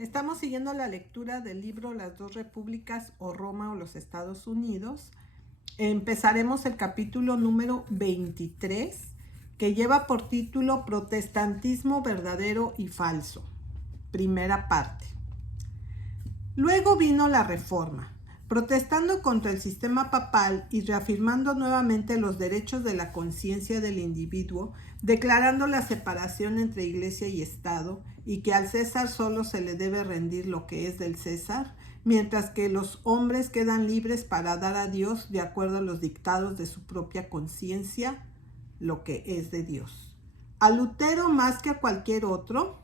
Estamos siguiendo la lectura del libro Las dos repúblicas o Roma o los Estados Unidos. Empezaremos el capítulo número 23, que lleva por título Protestantismo verdadero y falso. Primera parte. Luego vino la Reforma, protestando contra el sistema papal y reafirmando nuevamente los derechos de la conciencia del individuo, declarando la separación entre Iglesia y Estado y que al César solo se le debe rendir lo que es del César, mientras que los hombres quedan libres para dar a Dios, de acuerdo a los dictados de su propia conciencia, lo que es de Dios. A Lutero, más que a cualquier otro,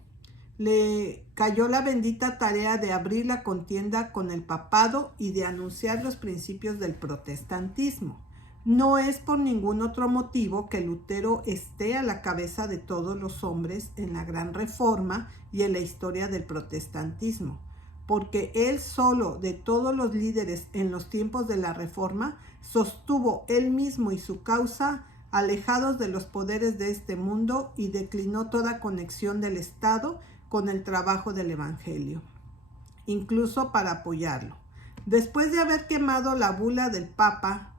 le cayó la bendita tarea de abrir la contienda con el papado y de anunciar los principios del protestantismo. No es por ningún otro motivo que Lutero esté a la cabeza de todos los hombres en la Gran Reforma y en la historia del protestantismo, porque él solo de todos los líderes en los tiempos de la Reforma sostuvo él mismo y su causa alejados de los poderes de este mundo y declinó toda conexión del Estado con el trabajo del Evangelio, incluso para apoyarlo. Después de haber quemado la bula del Papa,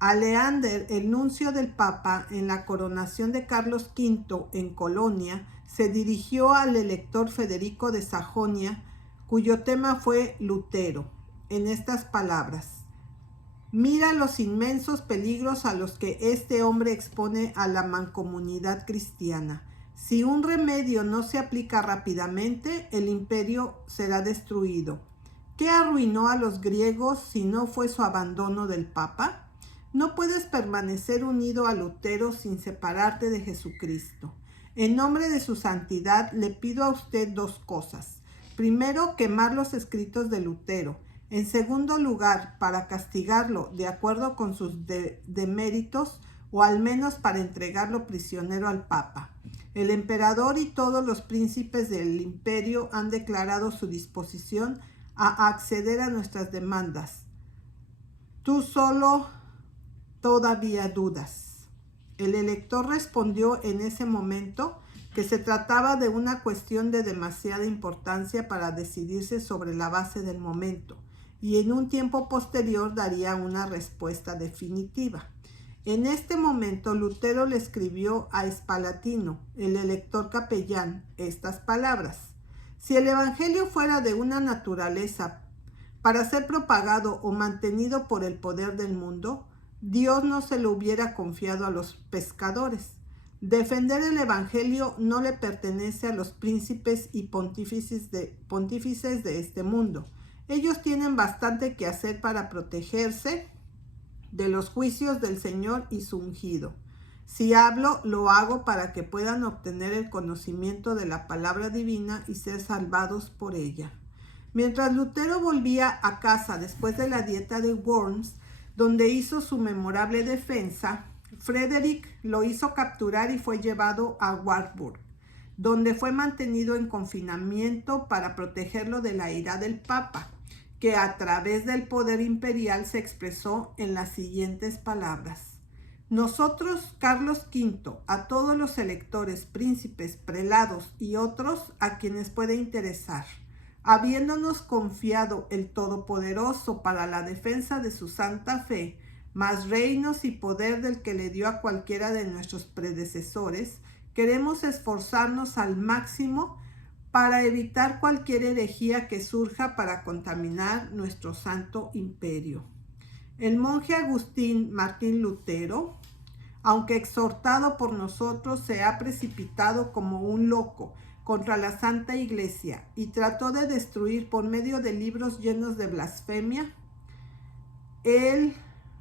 Aleander, el nuncio del Papa en la coronación de Carlos V en Colonia, se dirigió al elector Federico de Sajonia, cuyo tema fue Lutero, en estas palabras: mira los inmensos peligros a los que este hombre expone a la mancomunidad cristiana. Si un remedio no se aplica rápidamente, el imperio será destruido. ¿Qué arruinó a los griegos si no fue su abandono del Papa? No puedes permanecer unido a Lutero sin separarte de Jesucristo. En nombre de su santidad le pido a usted dos cosas. Primero, quemar los escritos de Lutero. En segundo lugar, para castigarlo de acuerdo con sus deméritos, o al menos para entregarlo prisionero al Papa. El emperador y todos los príncipes del imperio han declarado su disposición a acceder a nuestras demandas. Tú solo todavía dudas. El elector respondió en ese momento que se trataba de una cuestión de demasiada importancia para decidirse sobre la base del momento, y en un tiempo posterior daría una respuesta definitiva. En este momento Lutero le escribió a Espalatino, el elector capellán, estas palabras: si el Evangelio fuera de una naturaleza para ser propagado o mantenido por el poder del mundo, Dios no se lo hubiera confiado a los pescadores. Defender el Evangelio no le pertenece a los príncipes y pontífices de este mundo. Ellos tienen bastante que hacer para protegerse de los juicios del Señor y su ungido. Si hablo, lo hago para que puedan obtener el conocimiento de la palabra divina y ser salvados por ella. Mientras Lutero volvía a casa después de la dieta de Worms, donde hizo su memorable defensa, Frederick lo hizo capturar y fue llevado a Wartburg, donde fue mantenido en confinamiento para protegerlo de la ira del Papa, que a través del poder imperial se expresó en las siguientes palabras: nosotros, Carlos V, a todos los electores, príncipes, prelados y otros a quienes puede interesar, habiéndonos confiado el Todopoderoso para la defensa de su santa fe, más reinos y poder del que le dio a cualquiera de nuestros predecesores, queremos esforzarnos al máximo para evitar cualquier herejía que surja para contaminar nuestro santo imperio. El monje Agustín Martín Lutero, aunque exhortado por nosotros, se ha precipitado como un loco contra la Santa Iglesia y trató de destruir por medio de libros llenos de blasfemia, él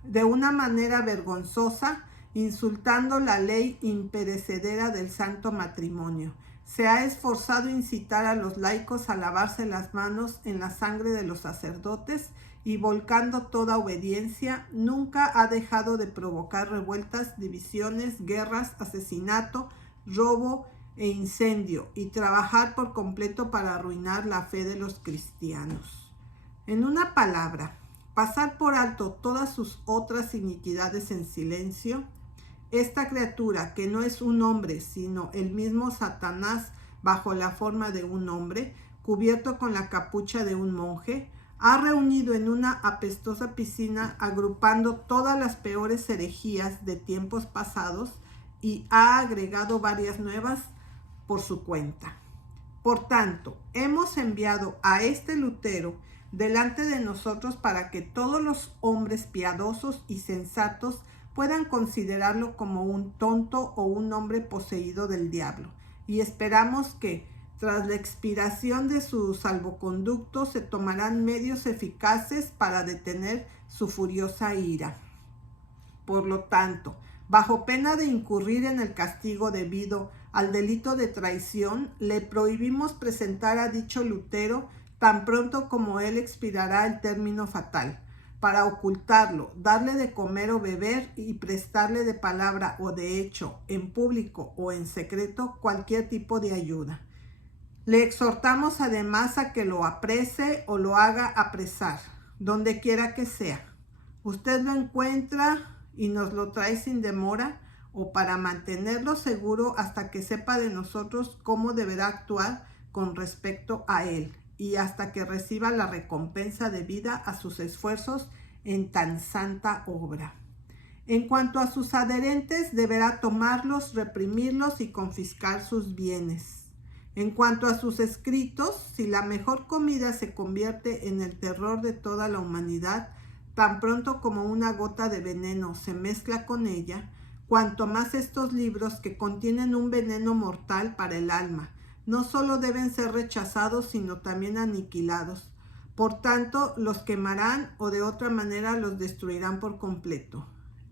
de una manera vergonzosa, insultando la ley imperecedera del santo matrimonio. Se ha esforzado incitar a los laicos a lavarse las manos en la sangre de los sacerdotes y, volcando toda obediencia, nunca ha dejado de provocar revueltas, divisiones, guerras, asesinato, robo e incendio, y trabajar por completo para arruinar la fe de los cristianos. En una palabra, pasar por alto todas sus otras iniquidades en silencio. Esta criatura, que no es un hombre, sino el mismo Satanás, bajo la forma de un hombre, cubierto con la capucha de un monje, ha reunido en una apestosa piscina, agrupando todas las peores herejías de tiempos pasados, y ha agregado varias nuevas por su cuenta. Por tanto, hemos enviado a este Lutero delante de nosotros para que todos los hombres piadosos y sensatos puedan considerarlo como un tonto o un hombre poseído del diablo, y esperamos que, tras la expiración de su salvoconducto, se tomarán medios eficaces para detener su furiosa ira. Por lo tanto, bajo pena de incurrir en el castigo debido al delito de traición, le prohibimos presentar a dicho Lutero tan pronto como él expirará el término fatal, para ocultarlo, darle de comer o beber y prestarle de palabra o de hecho, en público o en secreto, cualquier tipo de ayuda. Le exhortamos además a que lo aprese o lo haga apresar, donde quiera que sea. Usted lo encuentra y nos lo trae sin demora, o para mantenerlo seguro hasta que sepa de nosotros cómo deberá actuar con respecto a él, y hasta que reciba la recompensa debida a sus esfuerzos en tan santa obra. En cuanto a sus adherentes, deberá tomarlos, reprimirlos y confiscar sus bienes. En cuanto a sus escritos, si la mejor comida se convierte en el terror de toda la humanidad, tan pronto como una gota de veneno se mezcla con ella, cuanto más estos libros, que contienen un veneno mortal para el alma, no solo deben ser rechazados, sino también aniquilados. Por tanto, los quemarán o de otra manera los destruirán por completo.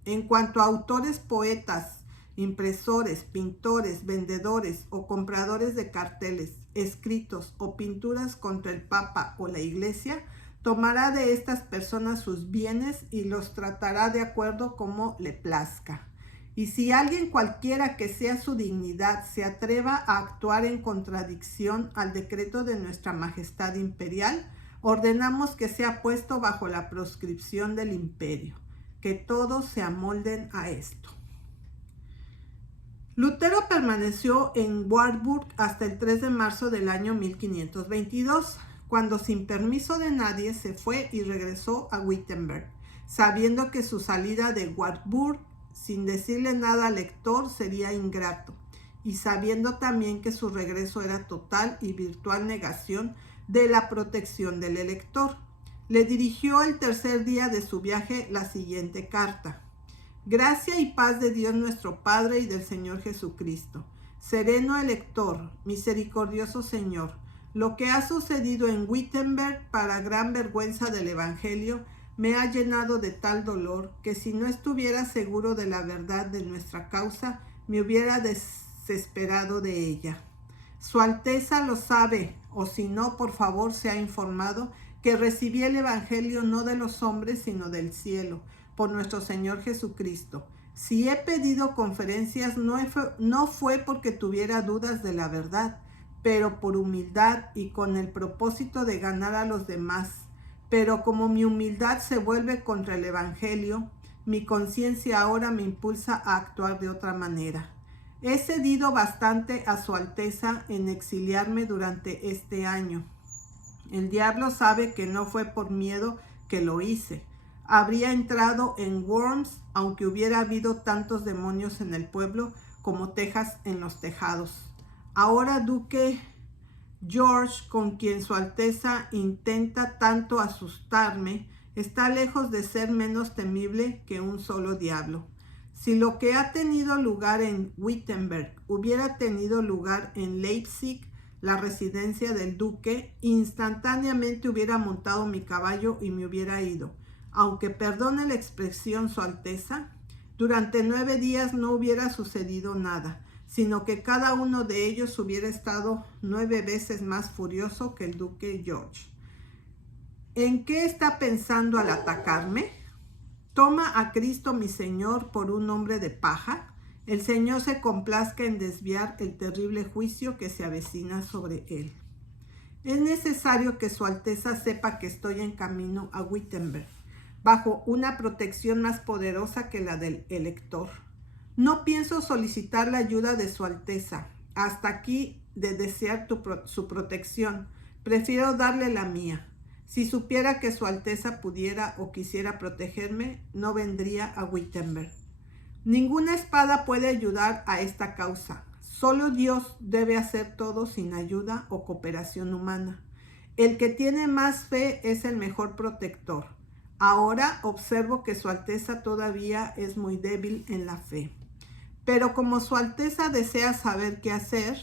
En cuanto a autores, poetas, impresores, pintores, vendedores o compradores de carteles, escritos o pinturas contra el Papa o la Iglesia, tomará de estas personas sus bienes y los tratará de acuerdo como le plazca. Y si alguien, cualquiera que sea su dignidad, se atreva a actuar en contradicción al decreto de nuestra Majestad Imperial, ordenamos que sea puesto bajo la proscripción del imperio, que todos se amolden a esto. Lutero permaneció en Warburg hasta el 3 de marzo del año 1522, cuando sin permiso de nadie se fue y regresó a Wittenberg, sabiendo que su salida de Warburg sin decirle nada al lector sería ingrato, y sabiendo también que su regreso era total y virtual negación de la protección del elector. Le dirigió el tercer día de su viaje la siguiente carta: Gracia y paz de Dios nuestro Padre y del Señor Jesucristo. Sereno elector, misericordioso Señor, lo que ha sucedido en Wittenberg, para gran vergüenza del Evangelio, me ha llenado de tal dolor que si no estuviera seguro de la verdad de nuestra causa, me hubiera desesperado de ella. Su Alteza lo sabe, o si no, por favor, se ha informado que recibí el Evangelio no de los hombres, sino del cielo, por nuestro Señor Jesucristo. Si he pedido conferencias, no fue porque tuviera dudas de la verdad, pero por humildad y con el propósito de ganar a los demás. Pero como mi humildad se vuelve contra el Evangelio, mi conciencia ahora me impulsa a actuar de otra manera. He cedido bastante a su Alteza en exiliarme durante este año. El diablo sabe que no fue por miedo que lo hice. Habría entrado en Worms, aunque hubiera habido tantos demonios en el pueblo como tejas en los tejados. Ahora, Duque George, con quien su Alteza intenta tanto asustarme, está lejos de ser menos temible que un solo diablo. Si lo que ha tenido lugar en Wittenberg hubiera tenido lugar en Leipzig, la residencia del duque, instantáneamente hubiera montado mi caballo y me hubiera ido. Aunque perdone la expresión su Alteza, durante 9 días no hubiera sucedido nada, sino que cada uno de ellos hubiera estado 9 veces más furioso que el duque George. ¿En qué está pensando al atacarme? ¿Toma a Cristo mi Señor por un hombre de paja? El Señor se complazca en desviar el terrible juicio que se avecina sobre él. Es necesario que su Alteza sepa que estoy en camino a Wittenberg, bajo una protección más poderosa que la del elector. No pienso solicitar la ayuda de su Alteza. Hasta aquí de desear su protección. Prefiero darle la mía. Si supiera que Su Alteza pudiera o quisiera protegerme, no vendría a Wittenberg. Ninguna espada puede ayudar a esta causa. Solo Dios debe hacer todo sin ayuda o cooperación humana. El que tiene más fe es el mejor protector. Ahora observo que Su Alteza todavía es muy débil en la fe. Pero como Su Alteza desea saber qué hacer,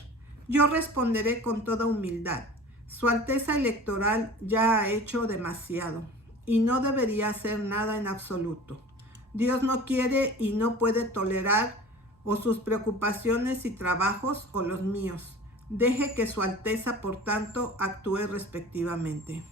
yo responderé con toda humildad. Su Alteza Electoral ya ha hecho demasiado y no debería hacer nada en absoluto. Dios no quiere y no puede tolerar o sus preocupaciones y trabajos o los míos. Deje que Su Alteza, por tanto, actúe respectivamente.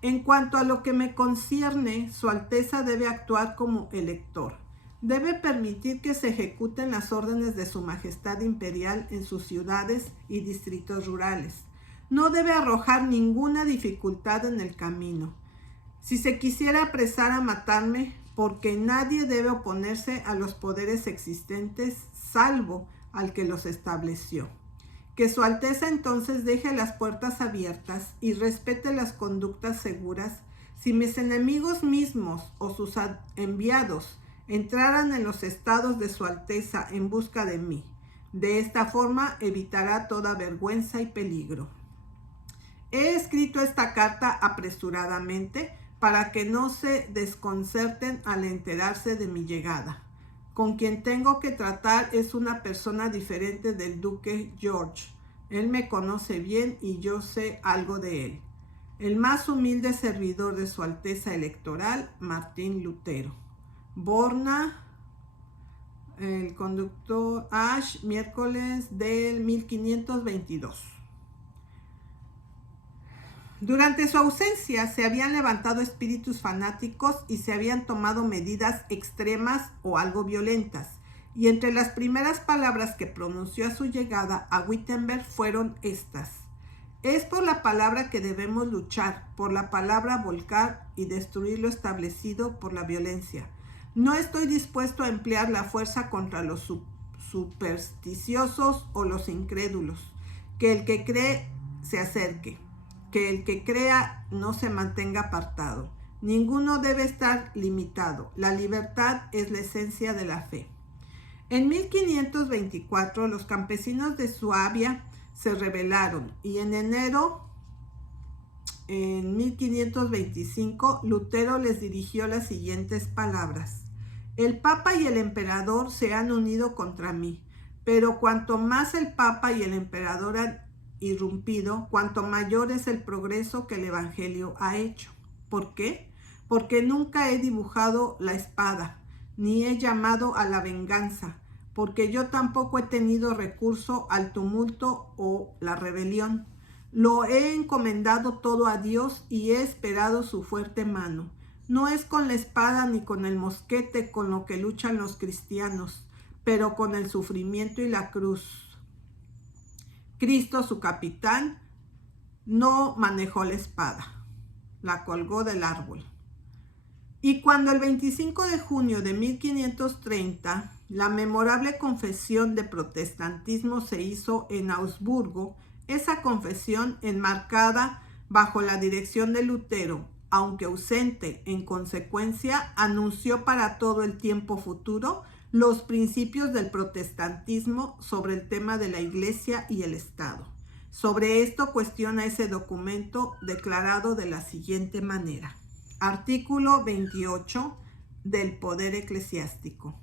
En cuanto a lo que me concierne, Su Alteza debe actuar como elector. Debe permitir que se ejecuten las órdenes de Su Majestad Imperial en sus ciudades y distritos rurales. No debe arrojar ninguna dificultad en el camino. Si se quisiera apresar a matarme, porque nadie debe oponerse a los poderes existentes, salvo al que los estableció. Que Su Alteza entonces deje las puertas abiertas y respete las conductas seguras. Si mis enemigos mismos o sus enviados entraran en los estados de Su Alteza en busca de mí, de esta forma evitará toda vergüenza y peligro. He escrito esta carta apresuradamente para que no se desconcerten al enterarse de mi llegada. Con quien tengo que tratar es una persona diferente del duque George. Él me conoce bien y yo sé algo de él. El más humilde servidor de Su Alteza Electoral, Martín Lutero. Borna, el conductor Ash, miércoles del 1522. Durante su ausencia se habían levantado espíritus fanáticos y se habían tomado medidas extremas o algo violentas, y entre las primeras palabras que pronunció a su llegada a Wittenberg fueron estas: es por la palabra que debemos luchar, por la palabra volcar y destruir lo establecido por la violencia. No estoy dispuesto a emplear la fuerza contra los supersticiosos o los incrédulos. Que el que cree se acerque. Que el que crea no se mantenga apartado. Ninguno debe estar limitado. La libertad es la esencia de la fe. En 1524 los campesinos de Suabia se rebelaron y en enero, en 1525, Lutero les dirigió las siguientes palabras: el Papa y el Emperador se han unido contra mí, pero cuanto más el Papa y el Emperador han irrumpido, cuanto mayor es el progreso que el Evangelio ha hecho. ¿Por qué? Porque nunca he dibujado la espada, ni he llamado a la venganza, porque yo tampoco he tenido recurso al tumulto o la rebelión. Lo he encomendado todo a Dios y he esperado su fuerte mano. No es con la espada ni con el mosquete con lo que luchan los cristianos, pero con el sufrimiento y la cruz. Cristo, su capitán, no manejó la espada, la colgó del árbol. Y cuando el 25 de junio de 1530, la memorable confesión de protestantismo se hizo en Augsburgo, esa confesión, enmarcada bajo la dirección de Lutero, aunque ausente en consecuencia, anunció para todo el tiempo futuro los principios del protestantismo sobre el tema de la Iglesia y el Estado. Sobre esto cuestiona ese documento declarado de la siguiente manera. Artículo 28 del poder eclesiástico.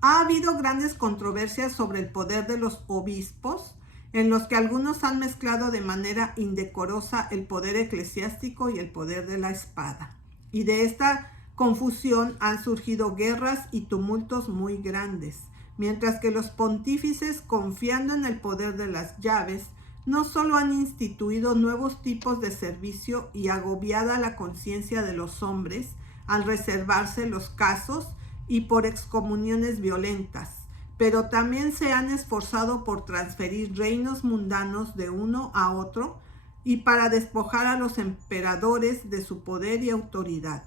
Ha habido grandes controversias sobre el poder de los obispos, en los que algunos han mezclado de manera indecorosa el poder eclesiástico y el poder de la espada. Y de esta confusión han surgido guerras y tumultos muy grandes, mientras que los pontífices, confiando en el poder de las llaves, no solo han instituido nuevos tipos de servicio y agobiada la conciencia de los hombres al reservarse los casos y por excomuniones violentas, pero también se han esforzado por transferir reinos mundanos de uno a otro y para despojar a los emperadores de su poder y autoridad.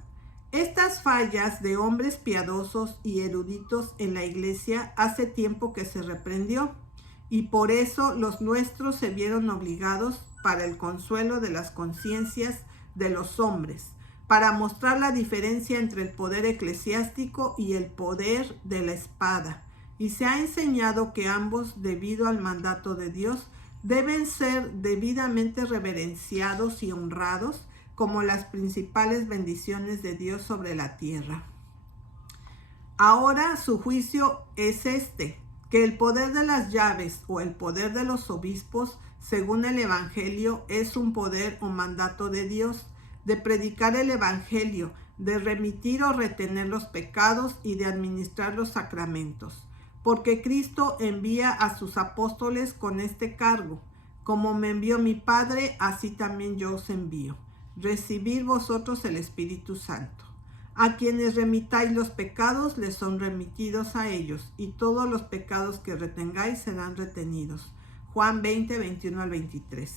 Estas fallas de hombres piadosos y eruditos en la Iglesia hace tiempo que se reprendió, y por eso los nuestros se vieron obligados, para el consuelo de las conciencias de los hombres, para mostrar la diferencia entre el poder eclesiástico y el poder de la espada. Y se ha enseñado que ambos, debido al mandato de Dios, deben ser debidamente reverenciados y honrados como las principales bendiciones de Dios sobre la tierra. Ahora su juicio es este, que el poder de las llaves o el poder de los obispos, según el Evangelio, es un poder o mandato de Dios, de predicar el Evangelio, de remitir o retener los pecados y de administrar los sacramentos. Porque Cristo envía a sus apóstoles con este cargo. Como me envió mi Padre, así también yo os envío. Recibid vosotros el Espíritu Santo. A quienes remitáis los pecados, les son remitidos a ellos, y todos los pecados que retengáis serán retenidos. Juan 20, 21 al 23.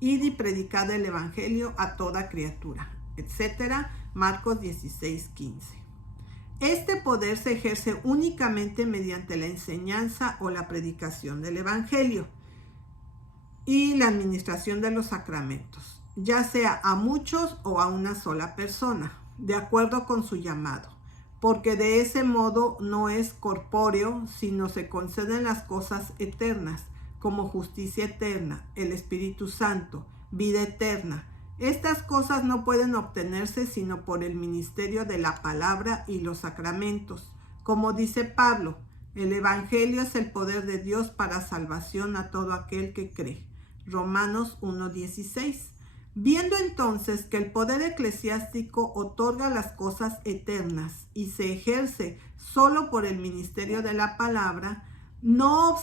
Id y predicad el Evangelio a toda criatura, etc. Marcos 16, 15. Este poder se ejerce únicamente mediante la enseñanza o la predicación del Evangelio y la administración de los sacramentos, ya sea a muchos o a una sola persona, de acuerdo con su llamado, porque de ese modo no es corpóreo, sino se conceden las cosas eternas, como justicia eterna, el Espíritu Santo, vida eterna. Estas cosas no pueden obtenerse sino por el ministerio de la palabra y los sacramentos. Como dice Pablo, el Evangelio es el poder de Dios para salvación a todo aquel que cree. Romanos 1:16. Viendo entonces que el poder eclesiástico otorga las cosas eternas y se ejerce solo por el ministerio de la palabra, no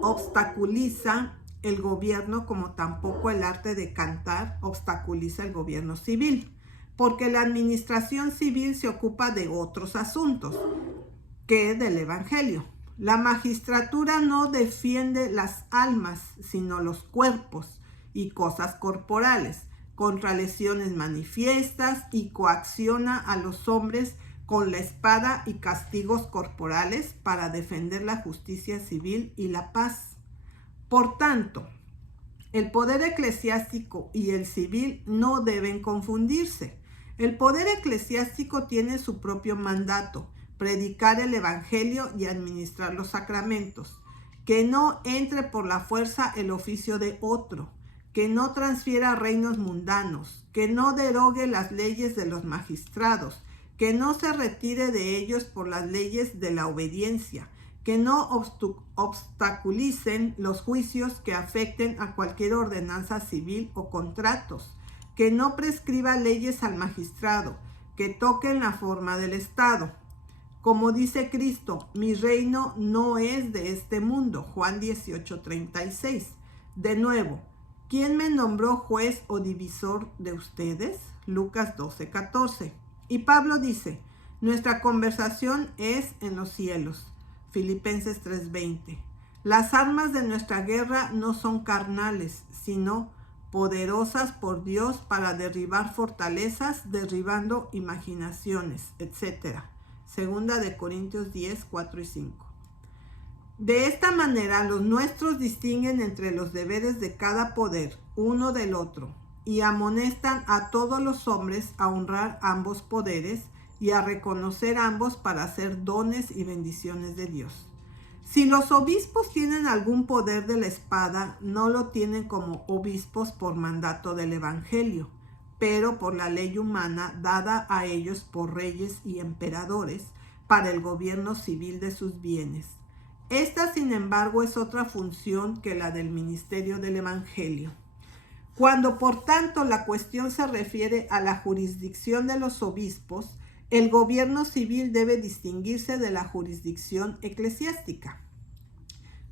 obstaculiza el gobierno, como tampoco el arte de cantar obstaculiza el gobierno civil, porque la administración civil se ocupa de otros asuntos que del Evangelio. La magistratura no defiende las almas, sino los cuerpos y cosas corporales, contra lesiones manifiestas, y coacciona a los hombres con la espada y castigos corporales para defender la justicia civil y la paz. Por tanto, el poder eclesiástico y el civil no deben confundirse. El poder eclesiástico tiene su propio mandato: predicar el Evangelio y administrar los sacramentos, que no entre por la fuerza el oficio de otro, que no transfiera reinos mundanos, que no derogue las leyes de los magistrados, que no se retire de ellos por las leyes de la obediencia, que no obstaculicen los juicios que afecten a cualquier ordenanza civil o contratos, que no prescriba leyes al magistrado, que toquen la forma del Estado. Como dice Cristo, mi reino no es de este mundo. Juan 18:36. De nuevo, ¿quién me nombró juez o divisor de ustedes? Lucas 12:14. Y Pablo dice, nuestra conversación es en los cielos. Filipenses 3:20. Las armas de nuestra guerra no son carnales, sino poderosas por Dios para derribar fortalezas, derribando imaginaciones, etc. Segunda de Corintios 10, 4 y 5. De esta manera, los nuestros distinguen entre los deberes de cada poder, uno del otro, y amonestan a todos los hombres a honrar ambos poderes y a reconocer ambos para hacer dones y bendiciones de Dios. Si los obispos tienen algún poder de la espada, no lo tienen como obispos por mandato del Evangelio, pero por la ley humana dada a ellos por reyes y emperadores para el gobierno civil de sus bienes. Esta, sin embargo, es otra función que la del ministerio del Evangelio. Cuando, por tanto, la cuestión se refiere a la jurisdicción de los obispos, el gobierno civil debe distinguirse de la jurisdicción eclesiástica.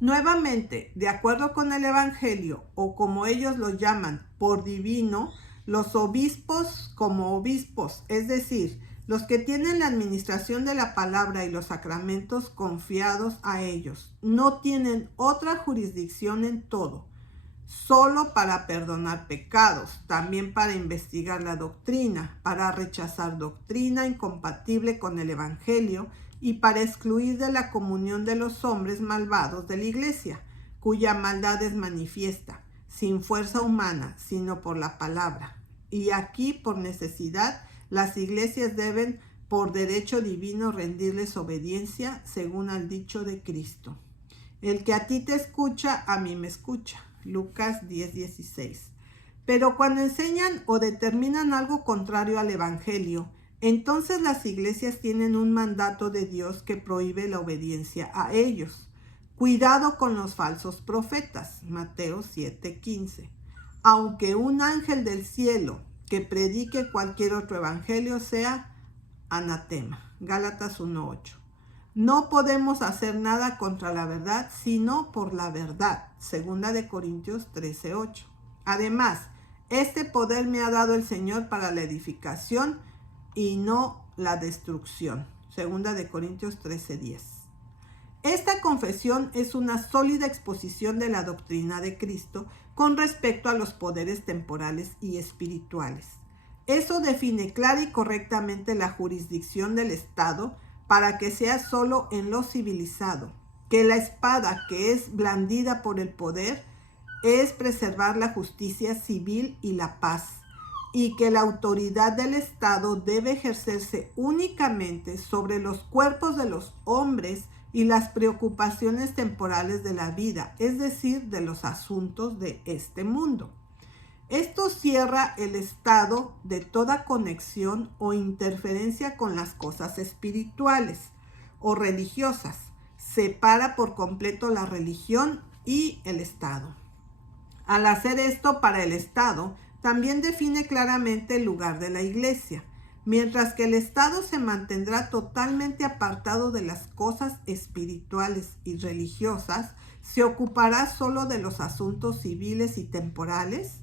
Nuevamente, de acuerdo con el Evangelio, o como ellos lo llaman, por divino, los obispos como obispos, es decir, los que tienen la administración de la palabra y los sacramentos confiados a ellos, no tienen otra jurisdicción en todo, solo para perdonar pecados, también para investigar la doctrina, para rechazar doctrina incompatible con el Evangelio y para excluir de la comunión de los hombres malvados de la Iglesia, cuya maldad es manifiesta, sin fuerza humana, sino por la palabra. Y aquí, por necesidad, las iglesias deben, por derecho divino, rendirles obediencia, según al dicho de Cristo. El que a ti te escucha, a mí me escucha. Lucas 10:16. Pero cuando enseñan o determinan algo contrario al Evangelio, entonces las iglesias tienen un mandato de Dios que prohíbe la obediencia a ellos. Cuidado con los falsos profetas. Mateo 7:15. Aunque un ángel del cielo que predique cualquier otro evangelio sea anatema. Gálatas 1:8. No podemos hacer nada contra la verdad, sino por la verdad. Segunda de Corintios 13:8. Además, este poder me ha dado el Señor para la edificación y no la destrucción. Segunda de Corintios 13:10. Esta confesión es una sólida exposición de la doctrina de Cristo con respecto a los poderes temporales y espirituales. Eso define clara y correctamente la jurisdicción del Estado para que sea solo en lo civilizado, que la espada que es blandida por el poder es preservar la justicia civil y la paz, y que la autoridad del Estado debe ejercerse únicamente sobre los cuerpos de los hombres y las preocupaciones temporales de la vida, es decir, de los asuntos de este mundo. Esto cierra el Estado de toda conexión o interferencia con las cosas espirituales o religiosas. Separa por completo la religión y el Estado. Al hacer esto para el Estado, también define claramente el lugar de la Iglesia, mientras que el Estado se mantendrá totalmente apartado de las cosas espirituales y religiosas, se ocupará solo de los asuntos civiles y temporales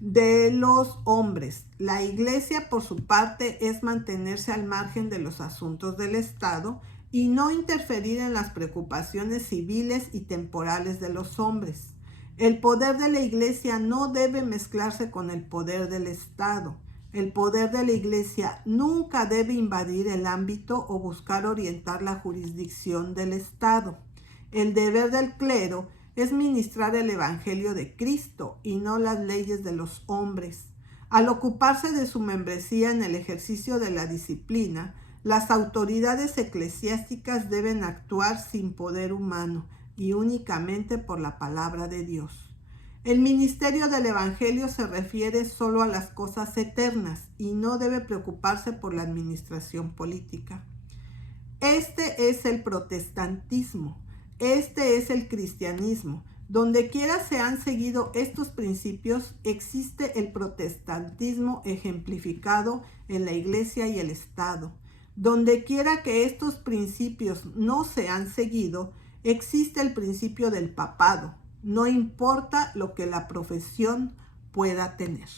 de los hombres. La Iglesia, por su parte, es mantenerse al margen de los asuntos del Estado y no interferir en las preocupaciones civiles y temporales de los hombres. El poder de la Iglesia no debe mezclarse con el poder del Estado. El poder de la Iglesia nunca debe invadir el ámbito o buscar orientar la jurisdicción del Estado. El deber del clero es ministrar el Evangelio de Cristo y no las leyes de los hombres. Al ocuparse de su membresía en el ejercicio de la disciplina, las autoridades eclesiásticas deben actuar sin poder humano y únicamente por la palabra de Dios. El ministerio del Evangelio se refiere solo a las cosas eternas y no debe preocuparse por la administración política. Este es el protestantismo. Este es el cristianismo. Donde quiera se han seguido estos principios, existe el protestantismo ejemplificado en la Iglesia y el Estado. Donde quiera que estos principios no se han seguido, existe el principio del papado. No importa lo que la profesión pueda tener.